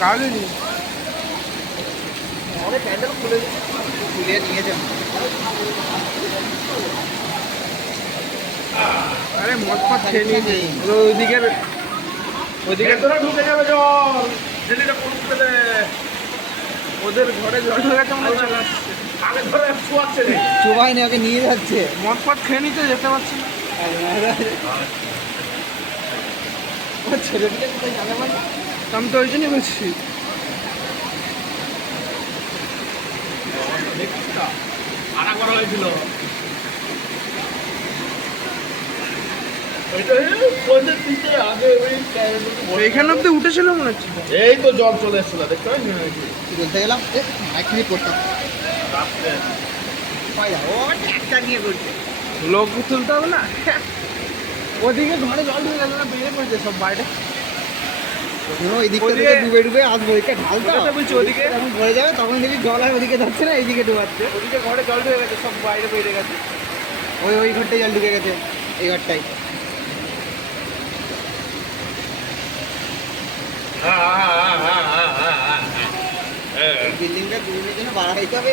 গাড়ি অনেক প্যান্ডেল খুলে নিয়ে যান। আরে মদ ফদ খেয়ে নিয়েছে ওইদিকের তোরা ঢুকে যাবে জল জেলিটা কোন দে ওদের ঘরে জল ঢুকে গেছে মনে হচ্ছে আগে ধরে ছোঁয়াচ্ছে রে। চোবাই নিয়ে ওকে নিয়ে যাচ্ছে। মদ ফদ খেয়ে নিতে যেতে পারছি না ছেলেটিকে কোথায় জানে মানে? আমি তো ওই জন্যই বলছি আনা করা হয়েছিল এইখানে অব্দি উঠেছিল মনে হচ্ছে এই তো জল চলে এসেছিল দেখতে পাচ্ছি কি বলতে গেলাম এক্ষুনি করতাম। ও একটা নিয়ে করছে। লোক তুলতে হবে না ওদিকে ঘরে জল ঢুকে গেল না বেরিয়ে পড়েছে সব বাইরে ওই দিকটা থেকে ওদিকে- ডুবে ডুবে আসবো ওইটা ঢালতা ওটাতে বলছি ওদিকে যখন ভরে যাবে তখন দেখবি জল আর ওদিকে যাচ্ছে না এইদিকে ডুবাচ্ছে। ওদিকে ঘরে জল ঢুকে গেছে সব বাইরে বেরিয়ে গেছে ওই ঘরটায় জল ঢুকে গেছে এই ঘরটাই। বিল্ডিংটা দুদিনের জন্য বাড়াইতে হবে।